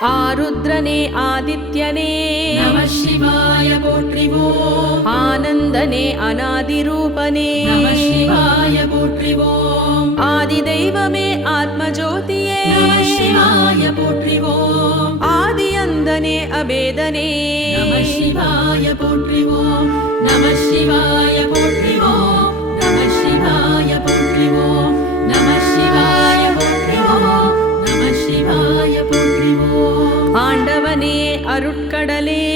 ஆருத்ரனே ஆதித்யனே. நம சிவாய போற்றிவோம். ஆனந்தனே அநாதிரூபனே நம சிவாய போற்றிவோம். ஆதி தெய்வமே ஆத்மஜோதியே. நம சிவாய போற்றிவோம். ஆதி அந்தனே அபேதனே. நம சிவாய போற்றிவோம். நம சிவாய போற்றிவோம். நம சிவாய போற்றிவோம். அருட்கடலே.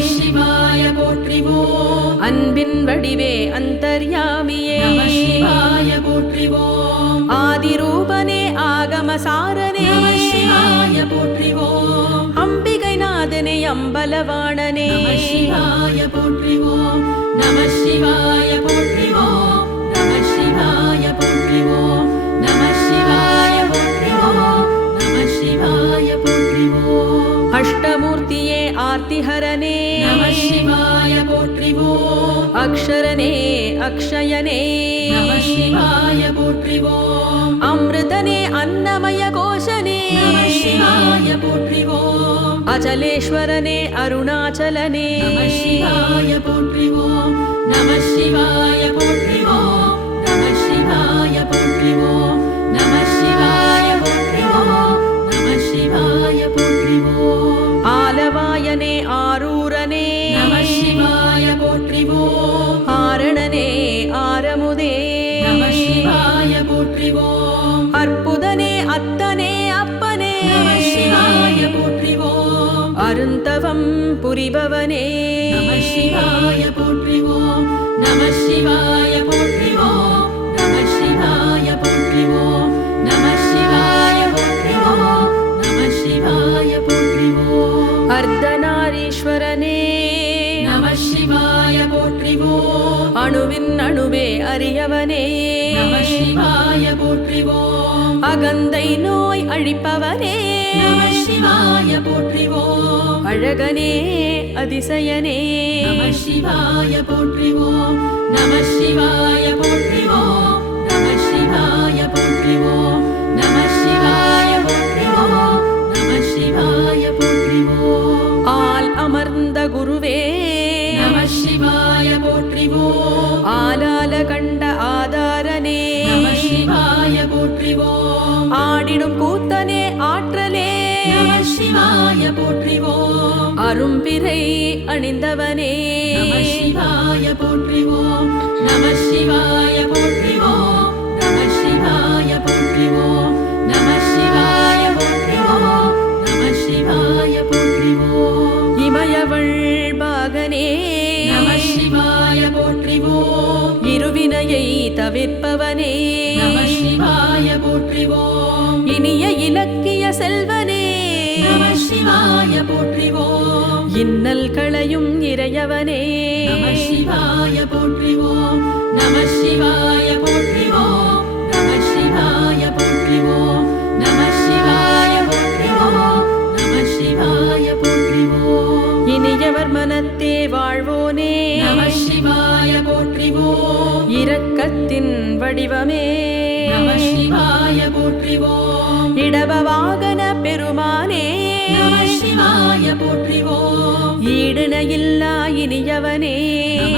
சிவாய போற்றிவோம். அன்பின் வடிவே அந்தர்யாமியே. சிவாய போற்றிவோம். ஆதிரூபனே ஆகமசாரனே. சிவாய போற்றிவோம். அம்பிகை நாதனே அம்பலவாணனே சிவாய போற்றிவோம். நம சிவாய போற்றிவோம். நம சிவாய போற்றிவோம். நம சிவாய போற்றிவோம். நம சிவாய போற்றிவோம். அஷ்டமூர்த்தியே ஆர்த்திஹரனே நம சிவாய போற்றிவோம் அக்ஷரனே அக்ஷயனே நம சிவாய போற்றிவோம் அமிர்தனே அன்னமய கோஷனே நம சிவாய போற்றிவோம் அச்சலேஸ்வரனே அருணாச்சலனே நம சிவாய போற்றிவோம் நம சிவாய போற்றிவோம் நம சிவாய போற்றிவோம் நம சிவாய புரிபவனே நம சிவாய போற்றிவோம் நம சிவாய போற்றிவோம் நம சிவாய போற்றிவோம் நம சிவாய போற்றிவோம் நம சிவாய போற்றிவோம். அர்த்தநாரீஸ்வரனே. நம சிவாய போற்றிவோம். அணுவின் அணுவே அறியவனே நம சிவாய போற்றிவோம். அகந்தை நோய் அழிப்பவனே. நம சிவாய போற்றிவோம். அழகனே அதிசயனே நம சிவாய போற்றிவோம் நம சிவாய போற்றிவோம் நம சிவாய போற்றிவோம் நம சிவாய போற்றிவோம் நம சிவாய சிவாய போற்றிவோம். அரும்பிரை அணிந்தவனே. சிவாய போற்றிவோம். நம சிவாய போற்றிவோம். நம சிவாய போற்றிவோம். நம சிவாய போற்றிவோம். நம சிவாய போற்றிவோம். இமயவள் பாகனே. நம சிவாய போற்றிவோம். இருவினையை தவிர்ப்பவனே. நம சிவாய போற்றிவோம். இனிய இலக்கிய செல்வனே நம சிவாய போற்றிவோம். இன்னல் களையும் இறையவனே. நம சிவாய போற்றிவோம். நம சிவாய போற்றிவோம். நம சிவாய போற்றிவோம். நம சிவாய போற்றிவோம். நம சிவாய போற்றிவோம். இனியவர் மனத்தே வாழ்வோனே. நம சிவாய போற்றிவோம். இரக்கத்தின் வடிவமே. நம சிவாய போற்றிவோம். இடப ஈடுனையில்லா இனியவனே.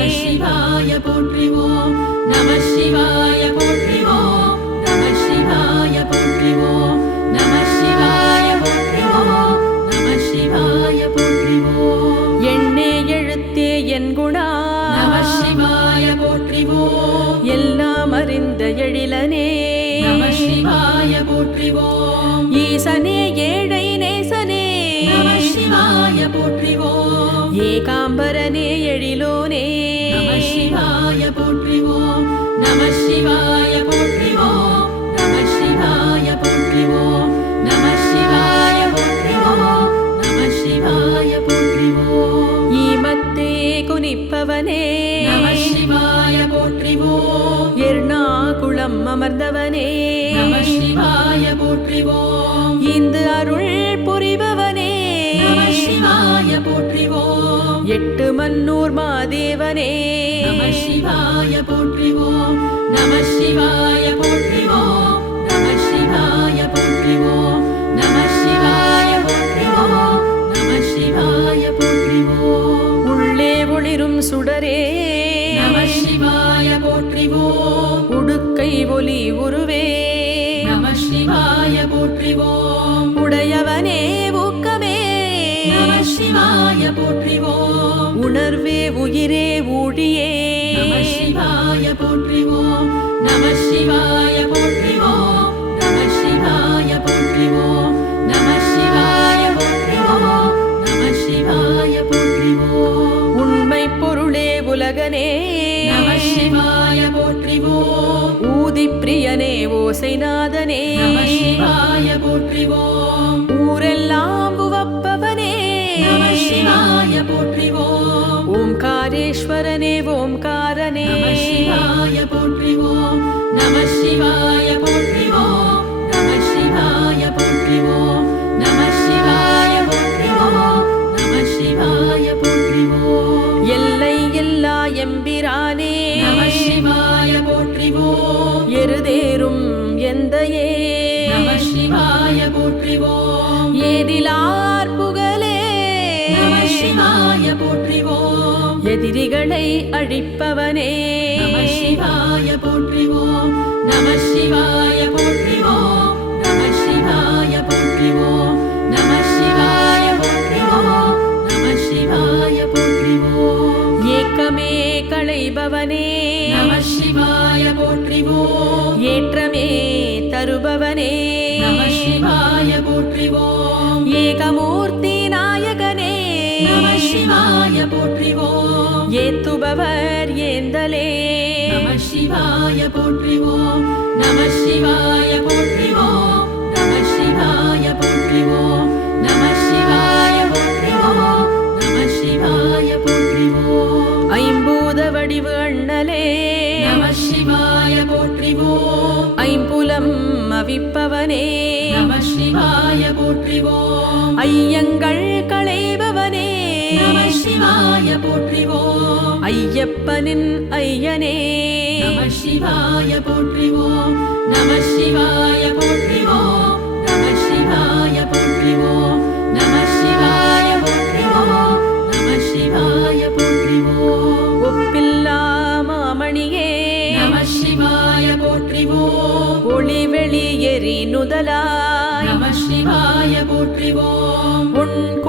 சிவாய போற்றிவோம் நம சிவாய போற்றிவோம் நம சிவாய போற்றிவோம் நம சிவாய போற்றிவோம் நம சிவாய போற்றிவோம். எண்ணே எழுத்தே என் குணா. நம சிவாய போற்றிவோம். எல்லாம் அறிந்த எழிலனே. நம சிவாய போற்றிவோம். ஈசனே ஏழை நேசனே. நம சிவாய போற்றிவோம். ஏகாம்பரனே எழிலோனே. நம சிவாய போற்றிவோம் நம சிவாய போற்றிவோம் நம சிவாய போற்றிவோம் நம சிவாய போற்றிவோம் நம சிவாய போற்றிவோம். ஈமத்தே குனிப்பவனே. நம சிவாய போற்றிவோம். எர்ணாகுளம் அமர்ந்தவனே. நம சிவாய போற்றிவோம். எட்டு மன்னூர் மாதேவனே. நம சிவாய போற்றிவோம் நம சிவாய போற்றிவோம் நம சிவாய போற்றிவோம் நம சிவாய போற்றிவோம் நம சிவாய போற்றிவோம். உள்ளே ஒளிரும் சுடரே. நம சிவாய போற்றிவோம். உடுக்கை ஒலி உருவே. உலகனே. சிவாய போற்றிவோம் ஊதி பிரியனே ஓசைநாதனே. சிவாய போற்றிவோம் எதிரிகளை அழிப்பவனே அவிப்பவனே. நம சிவாய போற்றிவோம் ஐயங்கள் களைபவனே. நம சிவாய போற்றிவோம் ஐயப்பனின் ஐயனே. நம சிவாய போற்றிவோம் நம சிவாய போற்றிவோம் நம சிவாய போற்றிவோம் நம சிவாய போற்றிவோம் நம சிவாய போற்றிவோம். ஒப்பில்லா மாமணியே. நம சிவாய போற்றிவோம். ஒளி வெளி எரி நுதலாய். நம சிவாய போற்றிவோம். உன்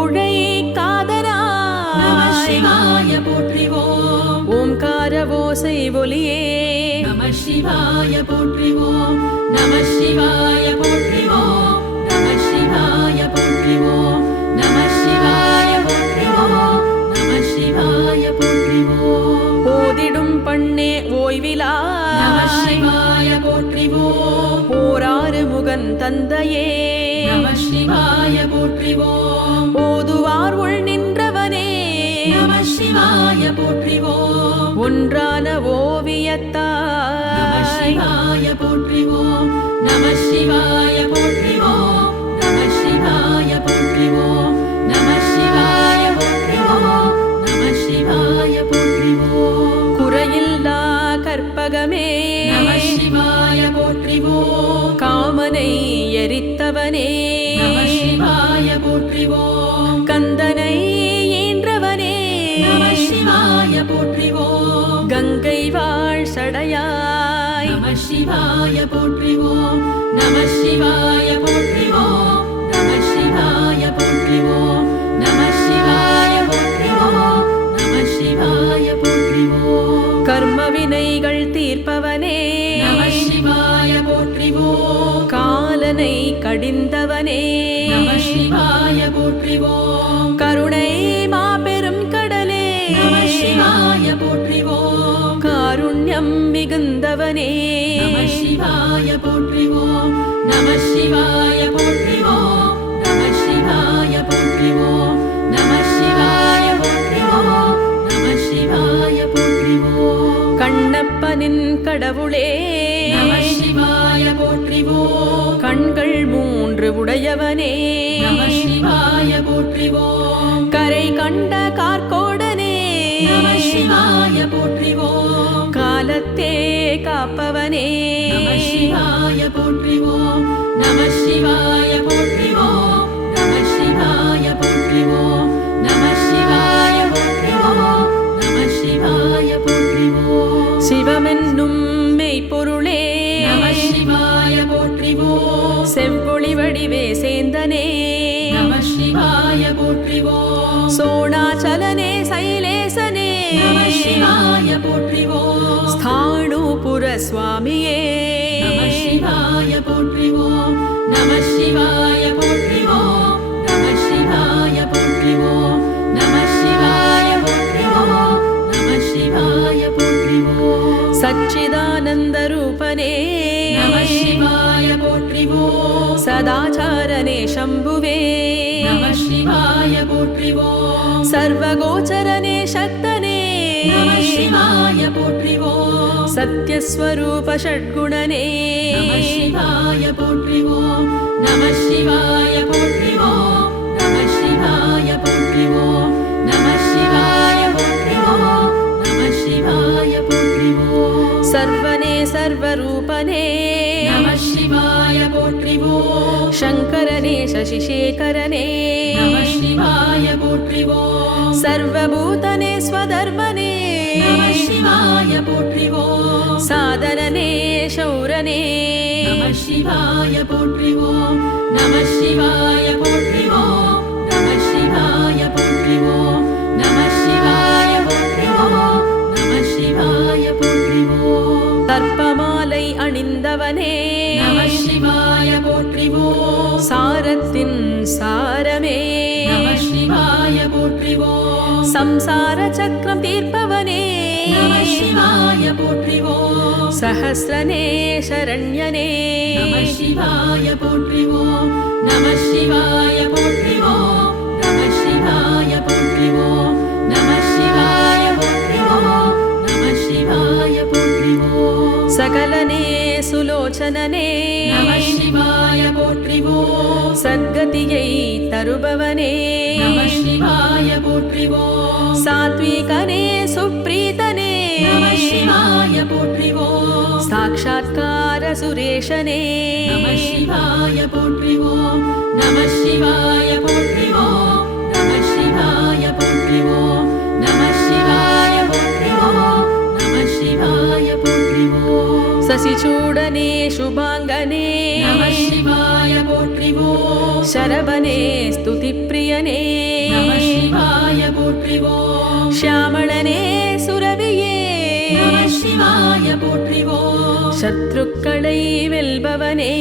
சிவாய போற்றிவோம். ஓம்கார ஓசை ஒலியே நம சிவாய போற்றிவோம். நம சிவாய போற்றிவோம். நம சிவாய போற்றிவோம். நம சிவாய போற்றிவோம். நம சிவாய போற்றிவோம். ஓதிடும் பண்ணே நம ஓய்விலாய் சிவாய போற்றிவோம். ஓராறு முகன் தந்தையே. போற்றிவோம் கங்கை வாழ் சடையாய். நம சிவாய போற்றிவோம் நம சிவாய கண்ணப்பனின் கடவுளே சிவாய போற்றிவோம் கண்கள் மூன்று உடையவனே சிவாய போற்றிவோம் கரை கண்ட கார்கோடனே சிவாய போற்றிவோம் காலத்தே காப்பவனே. சிவாய போற்றிவோம் சிவமென்னும் மெய்ப்பொருளே சிவாய போற்றிவோம் செவ்வொளி வடிவே சேந்தனே சிவாய போற்றிவோம் சோணாச்சலனே சைலேசனே சிவாய போற்றிவோம் ஸ்தாணூபுர சுவாமியே சிவாய போற்றிவோம் िवो नमः शिवाय पुत्रिवो सदाचारणे शम्भुवे नमः शिवाय पोत्रिवो सर्वगोचरणे शक्तने शिवाय िवो सत्यस्वरूप षड्गुणने। पोट्रिवो नमः शिवाय पोट्रिवो नमः शिवाय पोट्रिवो नमः शिवाय पोट्रिवो नमः शिवाय पोट्रिवो सर्वने सर्वरूपने। नमः शिवाय पोट्रिवो शङ्करने शशिशेखरने। नमः शिवाय पोट्रिवो सर्वभूतने स्वधर्मने। சாதனனே சௌரனே நம சிவாய போற்றிவோம் நம சிவாய போற்றிவோம் நம சிவாய போற்றிவோம் நம சிவாய போற்றிவோம் நம சிவாய போற்றிவோம் தர்ப்பமாலை அணிந்தவனே நம சிவாய போற்றிவோம் சாரத்தின் சாரமே சம்சார சக்கரம் தீர்ப்பவனே சிவாய போற்றிவோம். சஹஸ்ரனே சரண்யனே. சிவாய போற்றிவோம். நம சிவாய போற்றிவோம். நம சிவாய போற்றிவோம். நம சிவாய போற்றிவோம். நம சிவாய போற்றிவோம். சகலனே சுலோச்சனனே. நம சிவாய போற்றிவோம். சத்கதியை தருபவனே. நம சிவாய போற்றிவோம். சாத்விகனே சுப்ரீதனே நம சிவாய போற்றிவோம் சாட்சாத்கார சுரேஷனே நம சிவாய போற்றிவோம் நம சிவாய போற்றிவோம் நம சிவாய போற்றிவோம் நம சிவாய போற்றிவோம் நம சிவாய போற்றிவோம் சசிச்சூடனே சுபாங்கனே நம சிவாய போற்றிவோம் போற்றிவோம். ஷியாமளனே சுரவியே சிவாய போற்றிவோம். சத்ருக்களை வெல்பவனே.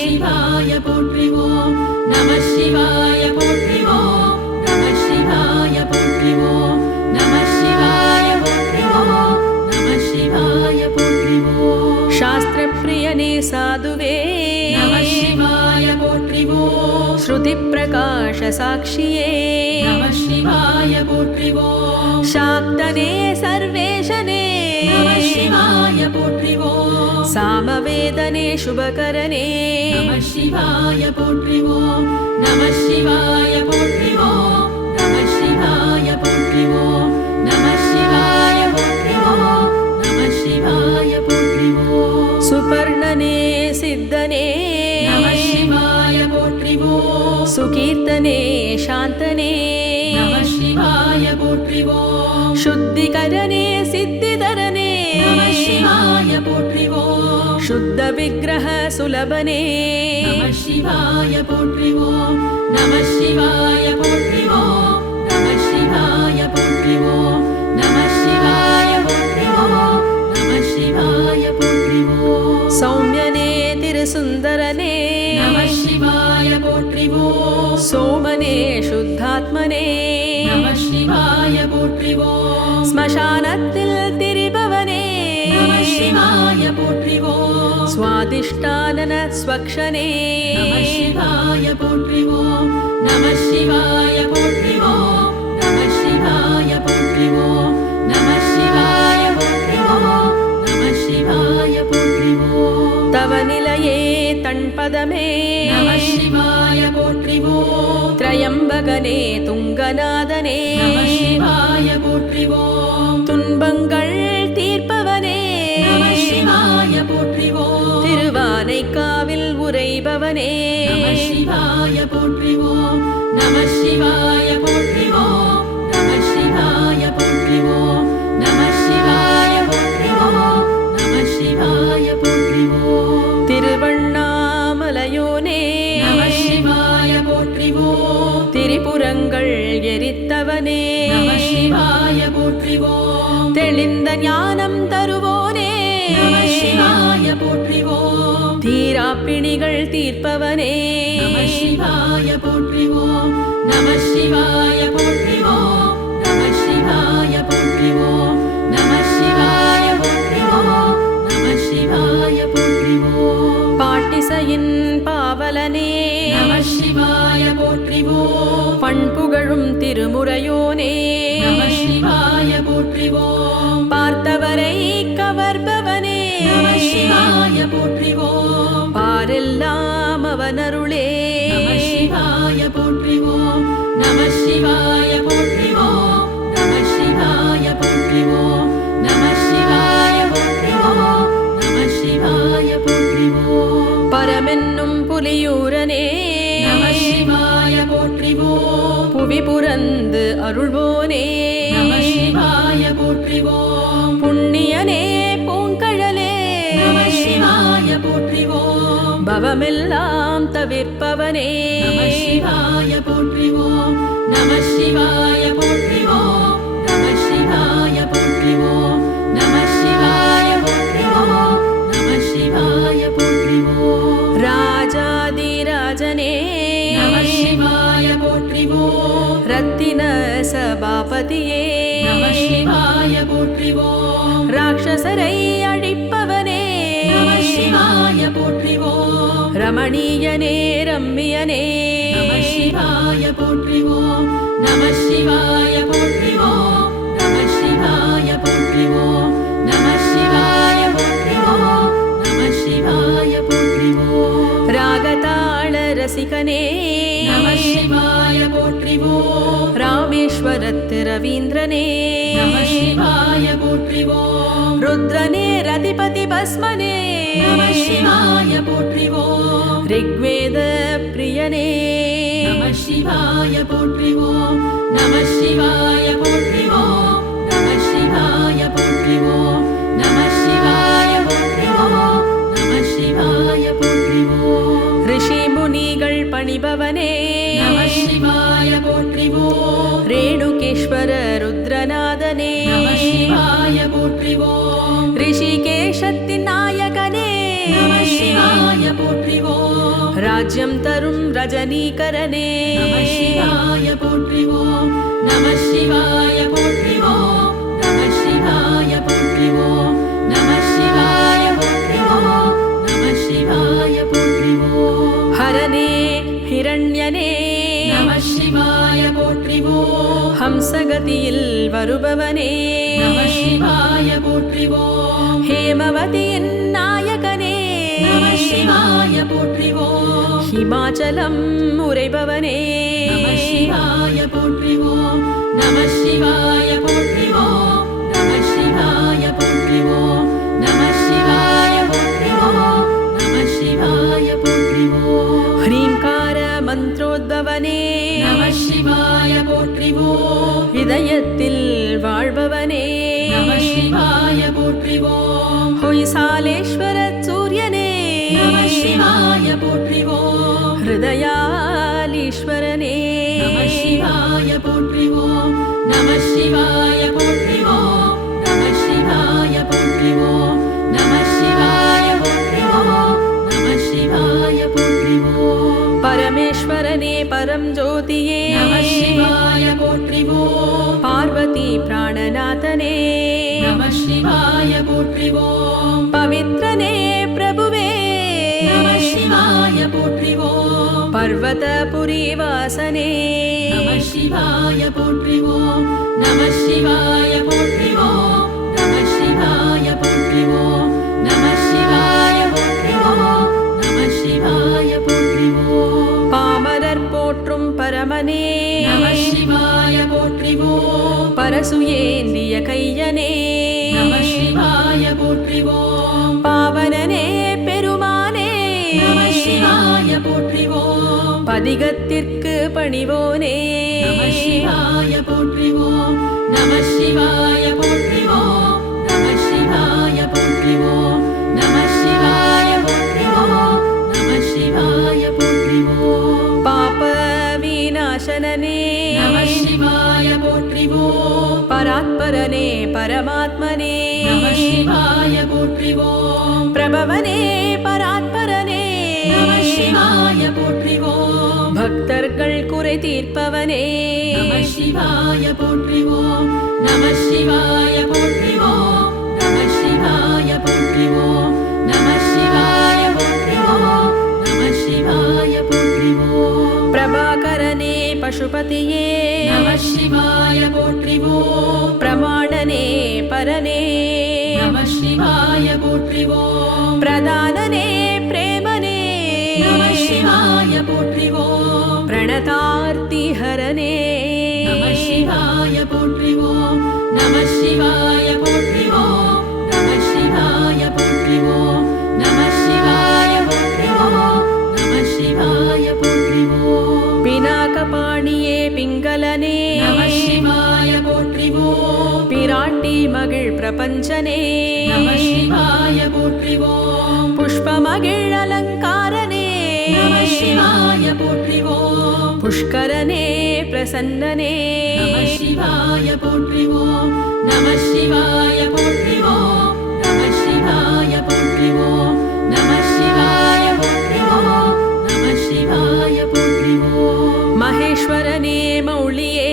சிவாய போற்றிவோம். நம சிவாய போற்றிவோம். நம சிவாய போற்றிவோம். நம சிவாய போற்றிவோம். நம சிவாய போற்றிவோம். சாஸ்திரப்பிரியனே சாதுவே. நம சிவாய போற்றிவோம். ஸ்ருதி பிரகாஷ சாட்சியே. शिवाय गोत्रिवो शान्तने सर्वेशने। सामवेदने शुभकरणे। नमः शिवाय गोत्रिवो नमः शिवाय गोत्रिव नमः शिवाय पुत्रिवो नमः शिवाय पुत्रिवो सुपर्णने सिद्धने। शिवाय गोत्रिवो सुकीर्तने शान्तने। शिवाय पोत्रिवो शुद्धिकरणे सिद्धिधरणे शिवाय पोत्रिवो शुद्धविग्रह सुलभने शिवाय पोत्रिवो नमः शिवाय पोत्रिवो பக்ஷனே. சிவாய போற்றிவோம் நம சிவாய போற்றிவோம் நம சிவாய போற்றிவோம் நம சிவாய போற்றிவோம் நம சிவாய போற்றிவோம். தவ நிலையே தன் பதமே. நம சிவாய போற்றிவோம். திரையம்பகனே துங்கநாதனே. திருவண்ணாமலையோனே சிவாய போற்றிவோம் திரு திரிபுரங்கள் எரித்தவனே நம சிவாய போற்றிவோம் தெளிந்த ஞானம் தருவோனே சிவாய போற்றிவோம் தீரா பிணிகள் தீர்ப்பவனே சிவாய போற்றிவோம் பாட்டிசையின் பாவலனே நம சிவாய போற்றிவோம் பண்புகழும் திருமுறையோனே அருள்வோனே. சிவாய போற்றிவோம். புண்ணியனே பூங்கழலே. சிவாய போற்றிவோம். பவமெல்லாம் தவிர்ப்பவனே. சிவாய போற்றிவோம். நம சிவாய போற்றிவோம். நம சிவாய போற்றிவோம். நம சிவாய நம சிவாய போற்றிவோம். ராட்சசரை அழிப்பவனே. சிவாய போற்றிவோம். ரமணீயனே ரம்மியனே சிவாய போற்றிவோம். நம சிவாய நம சிவாய போற்றிவோம். ருத்ரனே ரதிபதி பஸ்மனே சிவாய போற்றிவோம். ரிக்வேத பிரியனே. சிவாய போற்றிவோம். நம சிவாய போற்றிவோம். நம சிவாய போற்றிவோம். நம சிவாய போற்றிவோம். நம சிவாய ரேணுகேஸ்வர ருத்ரநாதனே. சிவாய போற்றிவோம். ரிஷிகேஷத்தின் நாயகனே. சிவாய போற்றிவோம். ராஜ்யம் தரும் ரஜனீகரனே. சிவாய போற்றிவோம். நம சிவாய போற்றிவோம். நம சிவாய போற்றிவோம். நம சிவாய போற்றிவோம். நம சிவாய போற்றிவோம். ஹரனே ஹிரண்யனே. நம சிவாய போற்றிவோம். ஹம்சகதியில் வருபவனே. சிவாய போற்றிவோம். ஹேமவதியின் நாயகனே. சிவாய போற்றிவோம். ஹிமாச்சலம் உரைபவனே சிவாய போற்றிவோம். நம சிவாய போற்றிவோம். போற்றிவோம். பவித்ரனே பிரபுவே. சிவாய போற்றிவோம். பர்வதபுரி வாசனே. சிவாய போற்றிவோம். நம சிவாய போற்றிவோம். நம சிவாய போற்றிவோம். நம சிவாய போற்றிவோம். நம சிவாய போற்றிவோம். பாமரர் போற்றும் பரமனே. நம சிவாய போற்றிவோம். பரசுயேந்திய கையனே. போற்றிவோம். பாவனனே பெருமானே. சிவாய போற்றிவோம். பதிகத்திற்கு பணிவோனே. சிவாய போற்றிவோம். நம சிவாய போற்றிவோம். பிரபவனே பராத்பரனே. சிவாய போற்றிவோம். பக்தர்கள் குறை தீர்ப்பவனே. சிவாய போற்றிவோம். நம சிவாய போற்றிவோம். நம சிவாய போற்றிவோம். நம சிவாய போற்றிவோம். நம சிவாய போற்றிவோம். பிரபாகரனே பசுபதியே. நம சிவாய போற்றிவோம். பிரமாணனே பரனே. பிரேமனே நம சிவாய போற்றிவோம் பிரணதார்த்தி ஹரனே நம சிவாய போற்றிவோம் நம சிவாய போற்றிவோம் நம சிவாய போற்றிவோம் நம சிவாய போற்றிவோம் நம சிவாய போற்றிவோம் பினாகபாணியே பிங்களனே நம சிவாய போற்றிவோம் பிராட்டி மகிழ் பிரபஞ்சனே நம சிவாய போற்றிவோம். புஷ்கரனே பிரசன்னனே. சிவாய போற்றிவோம். நம சிவாய போற்றிவோம். நம சிவாய போற்றிவோம். நம சிவாய போற்றிவோம். நம சிவாய போற்றிவோம். மகேஸ்வரனே மௌளியே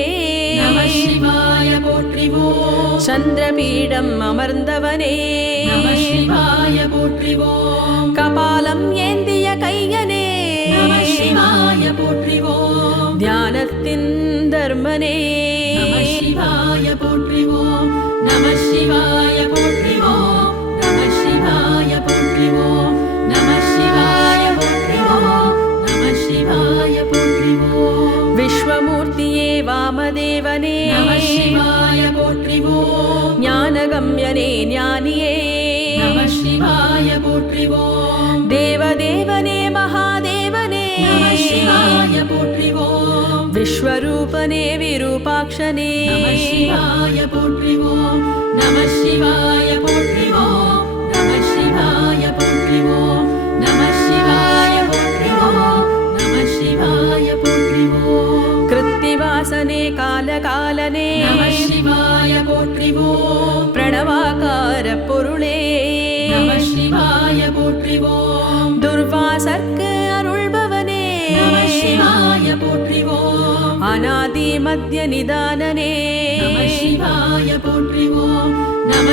நம சிவாய போற்றிவோம். சந்திரபீடம் அமர்ந்தவனே. நம சிவாய போற்றிவோம் நம சிவாய போற்றிவோம் நம சிவாய போற்றிவோம் நம சிவாய போற்றிவோம் நம சிவாய போற்றிவோம். விஸ்வமூர்த்தியே வாமதேவனே. நம சிவாய போற்றிவோம். ஞானகம்யனே ஞானியே. நம சிவாய போற்றிவோம். தேவதேவனே மகாதேவனே. நம சிவாய போற்றிவோம் विश्वरूपने विरूपाक्षने। नेवाय गोत्रिवो नमः शिवाय गोत्रिव नमः शिवाय पुत्रिवो नमः शिवाय गोत्रिमो नमः शिवाय पुत्रिवो कृत्तिवासने कालकालने। शिवाय गोत्रिवो प्रणवाकारपुरुणे शिवाय गोत्रिवो दुर्वास போற்றிவோம் அநாதி மத்திய நிதானனே. நம சிவாய போற்றிவோம் நம